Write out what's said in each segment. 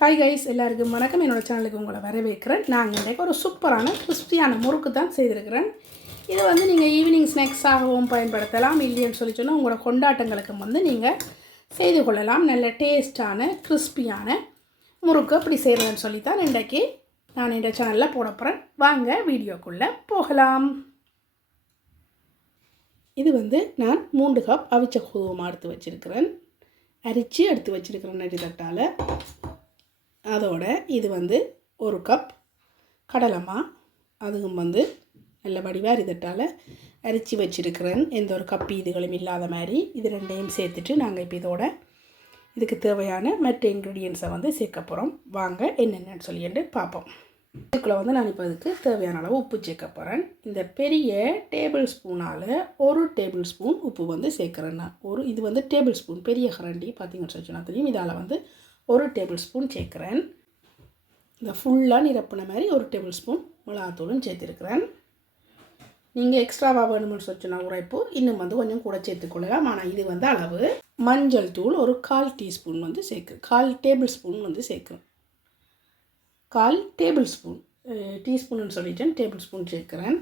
Hi guys, எல்லாருக்கும் வணக்கம். என்னோடய சேனலுக்கு உங்களை வரவேற்கிறேன். நான் இன்றைக்கு ஒரு சூப்பரான கிறிஸ்பியான முறுக்கு தான் செய்திருக்கிறேன். இதை நீங்கள் ஈவினிங் ஸ்நாக்ஸாகவும் பயன்படுத்தலாம். இல்லைன்னு சொன்னால் உங்களோட கொண்டாட்டங்களுக்கு நீங்கள் செய்து கொள்ளலாம். நல்ல டேஸ்டான கிறிஸ்பியான முறுக்கு அப்படி செய்கிறேன்னு சொல்லி தான் இன்றைக்கு நான் இந்த சேனலில் போட போகிறேன். வாங்க வீடியோக்குள்ளே போகலாம். இது நான் 3 கப் அவிச்ச கோதுமை எடுத்து வச்சுருக்கிறேன். அரிச்சு எடுத்து வச்சுருக்கிறேன் நெடுதட்டால். அதோட இது 1 கப் கடலைமா, அதுவும் நல்ல வடிவாக அரிதட்டால் அரிச்சு வச்சுருக்கிறேன். எந்த ஒரு கப்பி இதுகளும் இல்லாத மாதிரி இது ரெண்டையும் சேர்த்துட்டு நாங்கள் இப்போ இதுக்கு தேவையான மற்ற இன்க்ரீடியன்ஸை சேர்க்க போகிறோம். வாங்க என்னென்னு சொல்லிட்டு பார்ப்போம். இதுக்குள்ளே நான் இப்போ அதுக்கு தேவையான அளவு உப்பு சேர்க்க போகிறேன். இந்த பெரிய டேபிள் ஸ்பூனால் 1 டேபிள் ஸ்பூன் உப்பு சேர்க்குறேன். நான் இது டேபிள் ஸ்பூன் பெரிய கரண்டி பார்த்தீங்கன்னு சொன்னா தெரியும். இதால் 1 டேபிள் ஸ்பூன் சேர்க்குறேன். இந்த ஃபுல்லாக நிரப்பின மாதிரி 1 டேபிள் ஸ்பூன் மிளகாத்தூளும் சேர்த்துருக்கிறேன். நீங்கள் எக்ஸ்ட்ராவாக வேணும்னு சொன்னா உரைப்பு இன்னும் கொஞ்சம் கூட சேர்த்துக்கொள்ளலாம். ஆனால் இது அளவு. மஞ்சள் தூள் ஒரு 1/4 டீஸ்பூன் சேர்க்குறேன். 1/4 டேபிள் ஸ்பூன் சேர்க்குறேன். 1/4 டேபிள் ஸ்பூன், டீஸ்பூன்னு சொல்லிட்டேன், டேபிள் ஸ்பூன் சேர்க்குறேன்.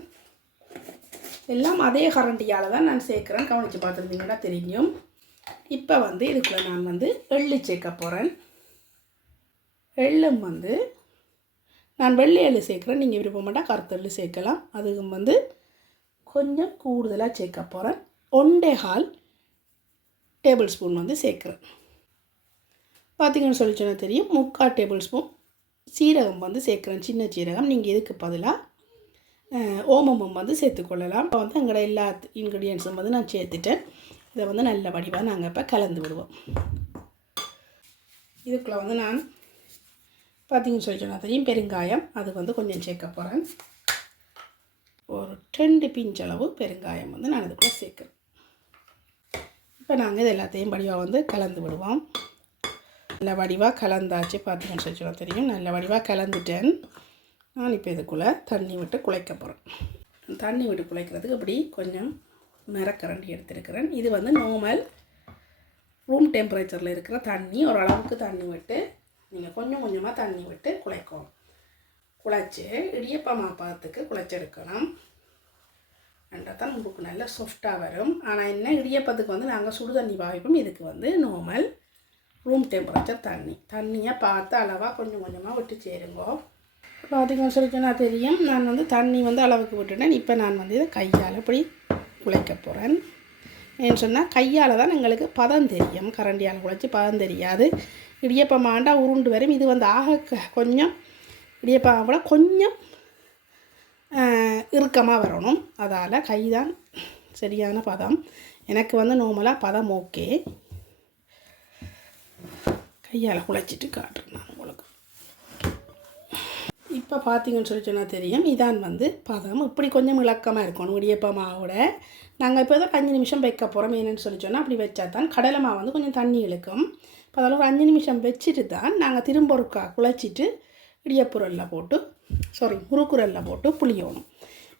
எல்லாம் அதே கரண்டியால் தான் நான் சேர்க்குறேன். கவனித்து பார்த்துருந்தீங்கன்னா தெரியும். இப்போ இதுக்குள்ளே நான் எள்ளு சேர்க்க போகிறேன். எள்ளும் நான் வெள்ளை எள்ளு சேர்க்குறேன். நீங்கள் விருப்பமாட்டா கருத்தெள்ளு சேர்க்கலாம். அதுவும் கொஞ்சம் கூடுதலாக சேர்க்க போகிறேன். 1/4 டேபிள் ஸ்பூன் சேர்க்குறேன். பார்த்திங்கன்னு சொல்லிச்சோன்னா தெரியும். 3/4 டேபிள் ஸ்பூன் சீரகம் சேர்க்குறேன். சின்ன சீரகம். நீங்கள் இதுக்கு பதிலாக ஓமமும் சேர்த்துக்கொள்ளலாம். இப்போ எங்களோட எல்லா இன்க்ரீடியன்ஸும் நான் சேர்த்துட்டேன். இதை நல்ல வடிவாக நாங்கள் இப்போ கலந்து விடுவோம். இதுக்குள்ளே நான் பார்த்திங்கன்னு சொல்லிச்சோன்னா தெரியும் பெருங்காயம், அது கொஞ்சம் சேர்க்க போகிறேன். ஒரு 2 பிஞ்ச் அளவு பெருங்காயம் நான் இதுக்குள்ளே சேர்க்குறேன். இப்போ நாங்கள் இது எல்லாத்தையும் வடிவாக கலந்து விடுவோம். நல்ல வடிவாக கலந்தாச்சு. பார்த்திங்கன்னு சொல்லிச்சோன்னா தெரியும். நல்ல வடிவாக கலந்துட்டேன். நான் இப்போ இதுக்குள்ளே தண்ணி விட்டு குழைக்க போகிறேன். தண்ணி விட்டு குழைக்கிறதுக்கு இப்படி கொஞ்சம் மரக்கரண்டி எடுத்துருக்கிறேன். இது நார்மல் ரூம் டெம்பரேச்சரில் இருக்கிற தண்ணி. ஓரளவுக்கு தண்ணி விட்டு நீங்கள் கொஞ்சம் கொஞ்சமாக தண்ணி விட்டு குழைக்கணும். குழைச்சி இடியப்பமா பாத்துக்கு குழைச்செடுக்கணும். ரெண்டாக தான் முறுக்கு நல்லா சாஃப்டாக வரும். ஆனால் என்ன இடியப்பத்துக்கு நாங்கள் சுடு தண்ணி பாய்ப்போம். இதுக்கு நார்மல் ரூம் டெம்பரேச்சர் தண்ணியை பார்த்து அளவாக கொஞ்சம் கொஞ்சமாக விட்டு சேருங்கோ. பார்த்திங்கன்னு சொல்லிச்சோன்னா தெரியும். நான் தண்ணி அளவுக்கு விட்டுட்டேன். இப்போ நான் இதை கையால் இப்படி குழைக்க போகிறேன். ஏன்னு சொன்னால் கையால் தான் எங்களுக்கு பதம் தெரியும். கரண்டியால் குழைச்சி பதம் தெரியாது. இடியப்பமாண்டா உருண்டு வரும். இது ஆக கொஞ்சம் இடியப்பமாவோட கொஞ்சம் இறுக்கமாக வரணும். அதால் கை தான் சரியான பதம். எனக்கு நார்மலாக பதம் ஓகே. கையால் குழைச்சிட்டு காட்டுறேன் நான் உங்களுக்கு. இப்போ பார்த்திங்கன்னு சொல்லி சொன்னால் தெரியும். இதான் பதம் இப்படி கொஞ்சம் இலக்கமாக இருக்கணும். இடியப்ப மாவோட நாங்கள் இப்போ தான் 5 நிமிஷம் வைக்க போகிறோம். என்னென்னு சொல்லி சொன்னால் அப்படி வச்சா தான் கடலை மாவு கொஞ்சம் தண்ணி இழுக்கும். இப்போ அதில் ஒரு 5 நிமிஷம் வச்சுட்டு தான் நாங்கள் திரும்ப ஒரு குழைச்சிட்டு இடியப்புரலில் போட்டு முறுக்குரலில் போட்டு புளியணும்.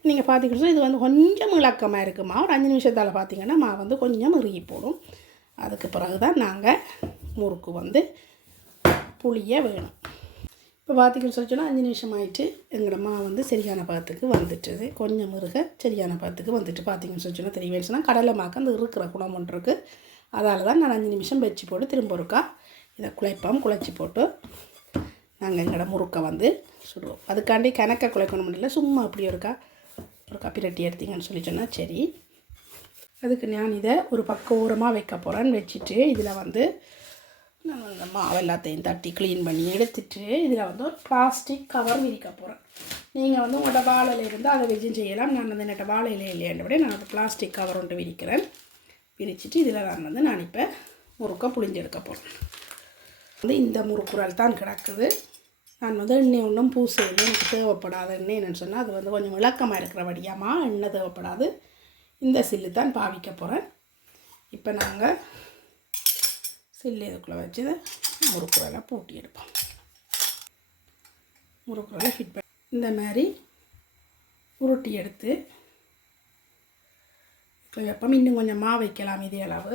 நீங்கள் பார்த்திங்கன்னா இது கொஞ்சம் இலக்கமாக இருக்குமா. ஒரு 5 நிமிஷத்தால் பார்த்திங்கன்னா மா கொஞ்சம் இறுகி போடும். அதுக்கு பிறகு தான் நாங்கள் முறுக்கு புளிய வேணும். இப்போ பார்த்திங்கன்னு சொல்லி சொன்னால் 5 நிமிஷம் ஆகிட்டு எங்களோட மா சரியான பதத்துக்கு வந்துட்டுது. கொஞ்சம் முருக சரியான பதத்துக்கு வந்துட்டு பார்த்திங்கன்னு சொல்லி சொன்னால் தெரியவேன்னு சொன்னால் கடலை மாக்கு அந்த இருக்கிற குணம் ஒன்று இருக்குது. அதால் தான் நான் 5 நிமிஷம் வச்சு போட்டு திரும்ப ஒருக்கா இதை குழைச்சி போட்டு நாங்கள் எங்களோட முறுக்கை சுடுவோம். அதுக்காண்டி கணக்கை குழைக்கணும் இல்லை, சும்மா அப்படி ஒரு பிரட்டி எடுத்திங்கன்னு சொல்லி சொன்னால் சரி. அதுக்கு நான் இதை ஒரு பக்கம் ஓரமாக வைக்க போகிறேன்னு வச்சுட்டு இதில் நான் அந்த மாவு எல்லாத்தையும் தட்டி க்ளீன் பண்ணி எடுத்துட்டு இதில் ஒரு பிளாஸ்டிக் கவர் விரிக்க போகிறேன். நீங்கள் உங்களோட வாழையில் இருந்தால் அதை வச்சும் செய்யலாம். நான் என்னட்ட வாழையில் இல்லையாண்டபடி நான் ஒரு பிளாஸ்டிக் கவர் ஒன்று விரிக்கிறேன். விரிச்சிட்டு இதில் நான் இப்போ முறுக்கை புளிஞ்சு எடுக்க போகிறேன். இந்த முறுக்குரல் தான் கிடக்குது. நான் எண்ணெய் ஒன்றும் பூசையில் எனக்கு தேவைப்படாத எண்ணெய் என்னென்னு சொன்னால் அது கொஞ்சம் விளக்கமாக இருக்கிற வடியாமா எண்ணெய் தேவைப்படாது. இந்த சில்லு தான் பாவிக்க போகிறேன். இப்போ நாங்கள் சில்லு இதுக்குள்ளே வச்சு முறுக்குரலை பூட்டி எடுப்போம். முறுக்குரலை ஃபிட் பண்ணி இந்த மாதிரி உருட்டி எடுத்து வைப்போம். இன்னும் கொஞ்சம் மாவு வைக்கலாம். இதே அளவு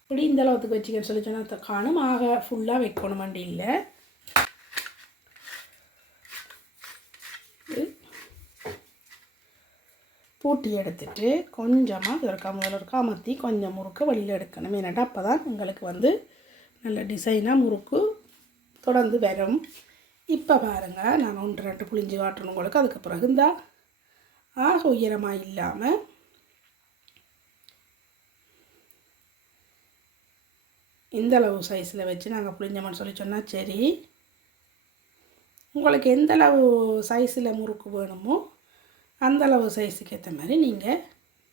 இப்படி இந்த அளவுக்கு வச்சுக்கன்னு சொல்லி சொன்னால் காணும். ஆக ஃபுல்லாக வைக்கணும் வண்டி இல்லை. பூட்டி எடுத்துட்டு கொஞ்சமாக முதல்ல ஒரு காமத்தி கொஞ்சம் முறுக்க வெளியில் எடுக்கணும். ஏன்னாட்டா அப்போ தான் எங்களுக்கு வந்து நல்ல டிசைனாக முறுக்கு தொடர்ந்து வரும். இப்போ பாருங்கள், நான் 1 2 புளிஞ்சு காட்டணும் உங்களுக்கு. அதுக்கு பிறகு இந்த ஆக உயரமாக இல்லாமல் இந்த அளவு சைஸில் வச்சு நாங்கள் புளிஞ்சோம்னு சொல்லி சொன்னால் சரி. உங்களுக்கு எந்த அளவு சைஸில் முறுக்கு வேணுமோ அந்தளவு சைஸுக்கு ஏற்ற மாதிரி நீங்கள்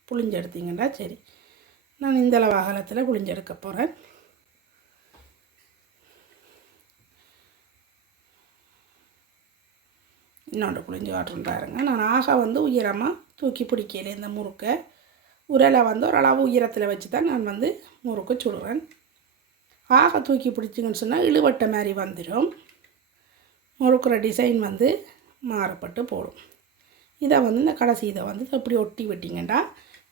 புளிஞ்செடுத்தீங்கன்னா சரி. நான் இந்த அளவு அகலத்தில் புளிஞ்செடுக்க போகிறேன். இன்னொன்று புளிஞ்சு காட்டுறேன் பாருங்க. நான் ஆக வந்து உயரமாக தூக்கி பிடிக்கல. இந்த முறுக்கை உரலை வந்து ஓரளவு உயரத்தில் வச்சு தான் நான் வந்து முறுக்கு சுடுறேன். ஆக தூக்கி பிடிச்சிங்கன்னு சொன்னால் இழுவட்ட மாதிரி வந்துடும். முறுக்குற டிசைன் வந்து மாறப்பட்டு போடும். இதை வந்து இந்த கடைசி இதை வந்து இப்படி ஒட்டி விட்டிங்கன்னா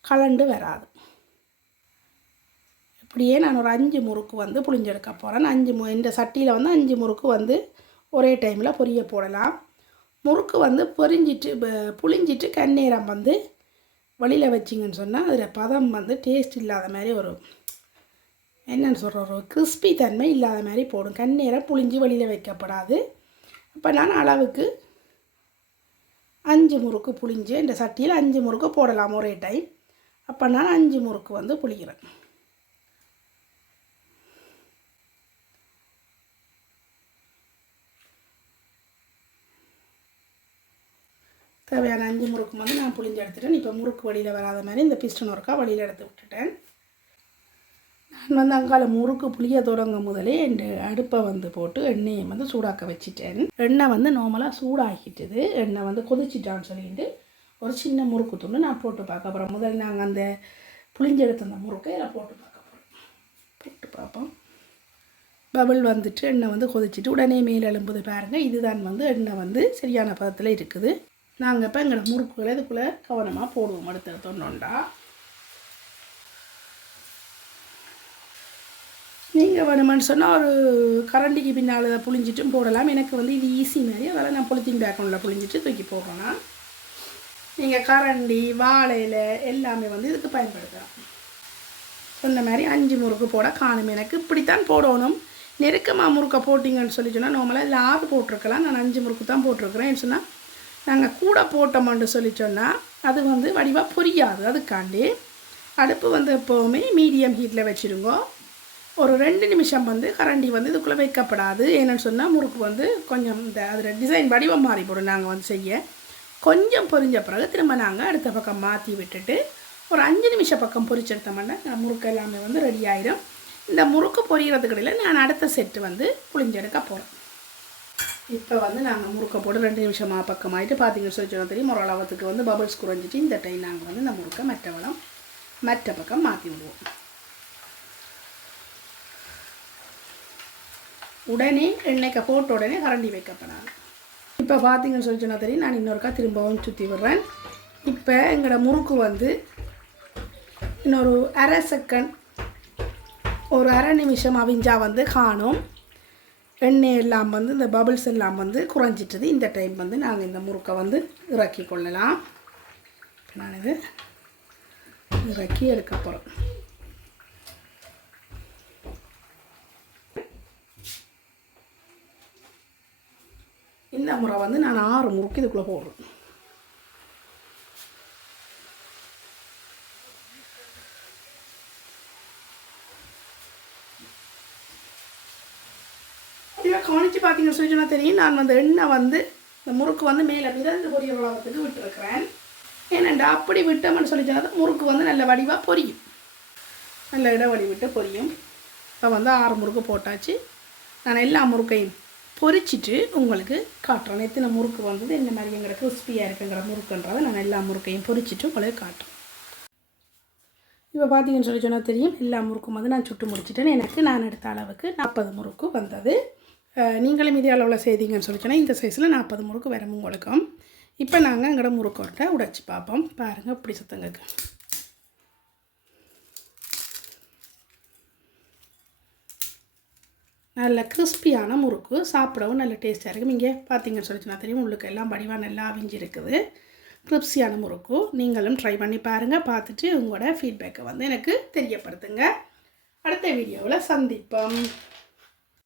கலண்டு வராது. இப்படியே நான் ஒரு 5 முறுக்கு வந்து புளிஞ்செடுக்க போகிறேன். இந்த சட்டியில் வந்து 5 முறுக்கு வந்து ஒரே டைமில் பொரிய போடலாம். முறுக்கு வந்து புளிஞ்சிட்டு கண்ணீரம் வந்து வெளியில் வச்சிங்கன்னு சொன்னால் அதில் பதம் வந்து டேஸ்ட் இல்லாத மாதிரி ஒரு என்னென்னு சொல்கிற ஒரு கிறிஸ்பி தன்மை இல்லாத மாதிரி போடும். கண்ணீரம் புளிஞ்சு வெளியில் வைக்கப்படாது. அப்போ நான் அளவுக்கு 5 முறுக்கு புளிஞ்சு இந்த சட்டியில் 5 முறுக்கு போடலாம் ஒரே டைம். அப்போ நான் 5 முறுக்கு வந்து புளிக்கிறேன். தேவையான 5 முறுக்கு வந்து நான் புளிஞ்சு எடுத்துட்டேன். இப்போ முறுக்கு வழியில் வராத மாதிரி இந்த பிஸ்டன் ஒர்க்காக வழியில் எடுத்து விட்டுட்டேன். நான் வந்து அங்கால முறுக்கு புளிய தொடங்க முதலே என் அடுப்பை வந்து போட்டு எண்ணெயை வந்து சூடாக்க வச்சிட்டேன். எண்ணெய் வந்து நார்மலாக சூடாக்கிட்டுது. எண்ணெய் வந்து கொதிச்சிட்டான்னு சொல்லிட்டு ஒரு சின்ன முறுக்கு துண்டு நான் போட்டு பார்க்க போகிறேன். முதல்ல நாங்கள் அந்த புளிஞ்செடுத்த அந்த முறுக்கை இதில் போட்டு பார்க்க போகிறோம். போட்டு பார்ப்போம். பபிள் வந்துட்டு எண்ணெய் வந்து கொதிச்சிட்டு உடனே மேல் எழும்புது பாருங்கள். இதுதான் வந்து எண்ணெய் வந்து சரியான பதத்தில் இருக்குது. நாங்கள் இப்போ எங்களோட முறுக்குகளை இதுக்குள்ளே கவனமாக போடுவோம். அடுத்த தொன்னோண்டா நீங்கள் வேணுமென்னு சொன்னால் ஒரு கரண்டிக்கு பின்னால் அதை புளிஞ்சிட்டும் போடலாம். எனக்கு வந்து இது ஈஸி மாதிரி, அதனால் நான் பொலித்தீன் பேக்கனில் புளிஞ்சிட்டு தூக்கி போடுறேன்னா நீங்கள் கரண்டி வாழையில் எல்லாமே வந்து இதுக்கு பயன்படுத்தலாம். சொன்ன மாதிரி 5 முறுக்கு போட காணும். எனக்கு இப்படித்தான் போடணும். நெருக்கமாக முறுக்கை போட்டிங்கன்னு சொல்லி சொன்னால் நார்மலாக இதில் 6 போட்டிருக்கலாம். நான் 5 முறுக்கு தான் போட்டிருக்கிறேன். சொன்னால் நாங்கள் கூட போட்டோம்னு சொல்லி சொன்னால் அது வந்து வடிவாக பொரியாது. அதுக்காண்டி அடுப்பு வந்து எப்போவுமே மீடியம் ஹீட்டில் வச்சுருங்கோ. ஒரு 2 நிமிஷம் வந்து கரண்டி வந்து இதுக்குள்ளே வைக்கப்படாது. ஏன்னு சொன்னால் முறுக்கு வந்து கொஞ்சம் இந்த அதில் டிசைன் வடிவம் மாறி போடும். நாங்கள் வந்து செய்ய கொஞ்சம் பொரிஞ்ச பிறகு திரும்ப நாங்கள் அடுத்த பக்கம் மாற்றி விட்டுட்டு ஒரு 5 நிமிஷம் பக்கம் பொரிச்செடுத்தோம்னா முறுக்கு எல்லாமே வந்து ரெடி ஆயிடும். இந்த முறுக்கு பொரிகிறதுக்கு இடையில் நான் அடுத்த செட்டு வந்து புளிஞ்செடுக்க போகிறேன். இப்போ வந்து நாங்கள் முறுக்கை போட்டு 2 நிமிஷமாக பக்கம் ஆகிட்டு பார்த்தீங்கன்னு சொல்லி சொன்னால் தெரியும். ஒரு அளவுக்கு வந்து பபிள்ஸ் குறைஞ்சிட்டு இந்த டைம் நாங்கள் வந்து இந்த முறுக்கை மற்ற பக்கம் மாற்றி விடுவோம். உடனே எண்ணெய்க்கு போட்ட உடனே கரண்டி வைக்கப்படாது. இப்போ பார்த்தீங்கன்னு சொல்லி சொன்னால் தெரியும். நான் இன்னொருக்கா திரும்பவும் சுற்றி விடுறேன். இப்போ எங்களோட முறுக்கு வந்து இன்னொரு அரை செகண்ட் ஒரு அரை நிமிஷம் அவிஞ்சா வந்து காணும். எண்ணெய் எல்லாம் வந்து இந்த பபிள்ஸ் எல்லாம் வந்து குறைஞ்சிட்டுது. இந்த டைம் வந்து நாங்கள் இந்த முறுக்கை வந்து இறக்கி கொள்ளலாம். நான் இது இறக்கி எடுக்க போகிறேன். இந்த முறை வந்து நான் 6 முறுக்கு இதுக்குள்ளே போடுறேன். இதை கவனித்து பார்த்தீங்கன்னு சொல்லி சொன்னால் தெரியும். நான் வந்து எண்ணெய் வந்து இந்த முறுக்கு வந்து மேலே மிதந்து பொரிய உலகத்துக்கு விட்டுருக்கிறேன். ஏனெண்டா அப்படி விட்டோம்னு சொல்லி சொன்னால் முறுக்கு வந்து நல்ல வடிவாக பொரியும். நல்ல இடைவெளி விட்டு பொரியும். இப்போ வந்து 6 முறுக்கு போட்டாச்சு. நான் எல்லா முறுக்கையும் பொரிச்சிட்டு உங்களுக்கு காட்டுறேன். எத்தனை முறுக்கு வந்தது, என்ன மாதிரி எங்கிற கிறிஸ்பியாக இருக்குங்கிற முறுக்குன்றதை நான் எல்லா முறுக்கையும் பொரிச்சிட்டு உங்களுக்கு காட்டுறேன். இப்போ பார்த்தீங்கன்னு சொல்லி சொன்னால் தெரியும். எல்லா முறுக்கும் வந்து நான் சுட்டு முடிச்சிட்டேன். எனக்கு நான் எடுத்த அளவுக்கு 40 முறுக்கு வந்தது. நீங்களும் இதே அளவில் செய்தீங்கன்னு சொல்லி சொன்னால் இந்த சைஸில் 40 முறுக்கு வரும் உங்களுக்கும். இப்போ நாங்கள் எங்களோட முறுக்கோட்டை உடைச்சி பார்ப்போம். பாருங்கள் இப்படி சத்தங்களுக்கு நல்ல கிறிஸ்பியான முறுக்கு, சாப்பிடவும் நல்ல டேஸ்ட்டாக இருக்கும். இங்கே பார்த்தீங்கன்னு சொல்லி சொன்னால் தெரியும். உள்ளுக்கு எல்லாம் வடிவாக நல்லா அவிஞ்சு இருக்குது. கிரிப்ஸியான முறுக்கு. நீங்களும் ட்ரை பண்ணி பாருங்கள். பார்த்துட்டு உங்களோட ஃபீட்பேக்கை வந்து எனக்கு தெரியப்படுத்துங்க. அடுத்த வீடியோவில் சந்திப்போம்.